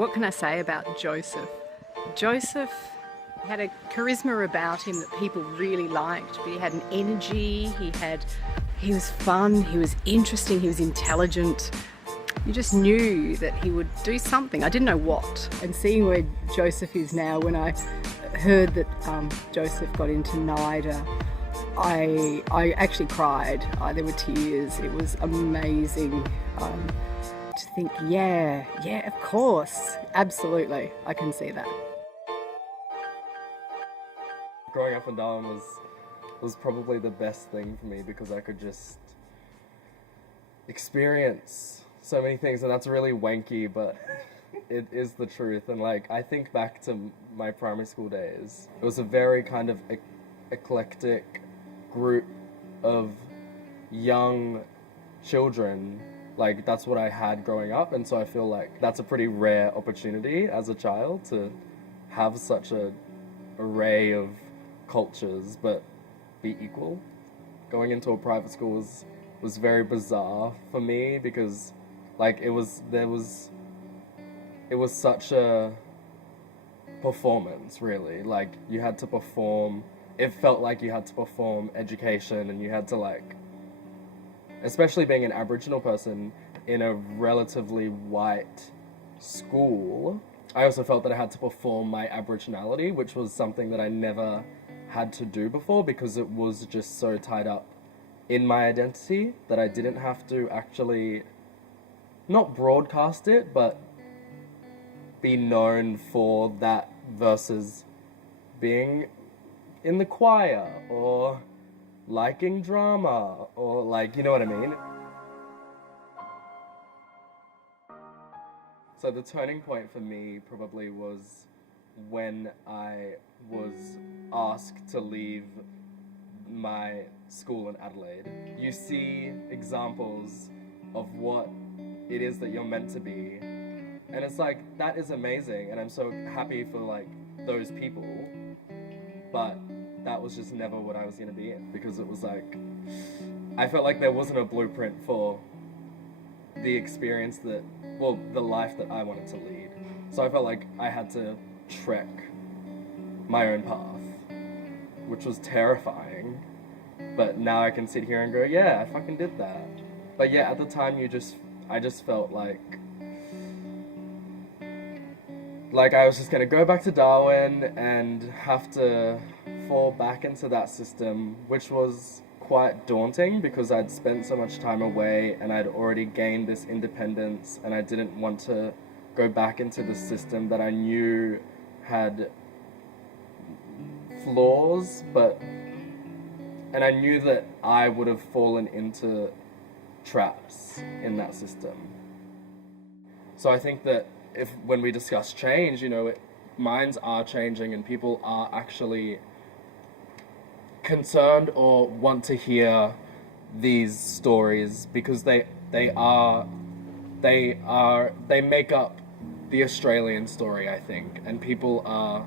What can I say about Joseph? Joseph had a charisma about him that people really liked, but he had an energy, he was fun, he was interesting, he was intelligent. You just knew that he would do something. I didn't know what. And seeing where Joseph is now, when I heard that Joseph got into NIDA, I actually cried. There were tears. It was amazing to think, yeah, of course, absolutely, I can see that. Growing up in Darwin was probably the best thing for me because I could just experience so many things, and that's really wanky, but it is the truth. And like, I think back to my primary school days, it was a very kind of eclectic group of young children. Like, that's what I had growing up, and so I feel like that's a pretty rare opportunity as a child to have such a array of cultures but be equal. Going into a private school was very bizarre for me because like it was such a performance, really. Like, you had to perform. It felt like you had to perform education, and you had to, like, especially being an Aboriginal person in a relatively white school, I also felt that I had to perform my Aboriginality, which was something that I never had to do before because it was just so tied up in my identity that I didn't have to actually not broadcast it, but be known for that versus being in the choir or liking drama or, like, you know what I mean? So the turning point for me probably was when I was asked to leave my school in Adelaide. You see examples of what it is that you're meant to be, and it's like, that is amazing, and I'm so happy for, like, those people, but that was just never what I was going to be in, because it was like, I felt like there wasn't a blueprint for the experience that, well, the life that I wanted to lead. So I felt like I had to trek my own path, which was terrifying, but now I can sit here and go, yeah, I fucking did that. But yeah, at the time I just felt like I was just gonna go back to Darwin and have to fall back into that system, which was quite daunting because I'd spent so much time away and I'd already gained this independence, and I didn't want to go back into the system that I knew had flaws, and I knew that I would have fallen into traps in that system. So I think that when we discuss change, minds are changing and people are actually concerned or want to hear these stories because they make up the Australian story, I think, and people are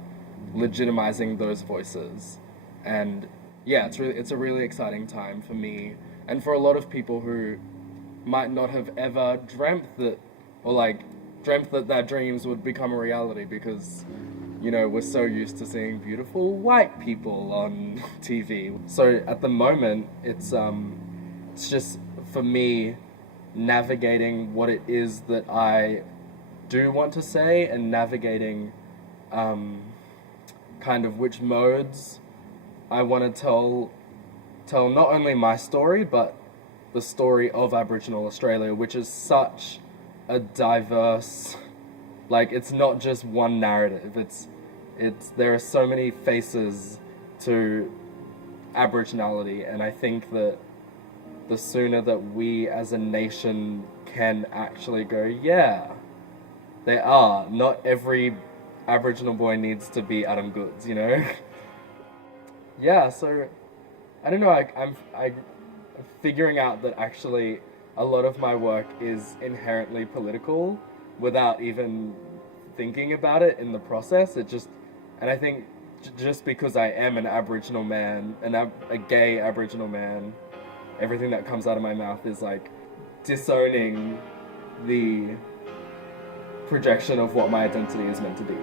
legitimizing those voices. And yeah, it's a really exciting time for me and for a lot of people who might not have ever dreamt that their dreams would become a reality because, we're so used to seeing beautiful white people on TV. So at the moment, it's just, for me, navigating what it is that I do want to say and navigating kind of which modes I want to tell not only my story, but the story of Aboriginal Australia, which is such a diverse, it's not just one narrative. There are so many faces to Aboriginality, and I think that the sooner that we as a nation can actually go, yeah, not every Aboriginal boy needs to be Adam Goods, Yeah, so I don't know, I'm figuring out that actually a lot of my work is inherently political without even thinking about it in the process. And I think just because I am an Aboriginal man, a gay Aboriginal man, everything that comes out of my mouth is disowning the projection of what my identity is meant to be.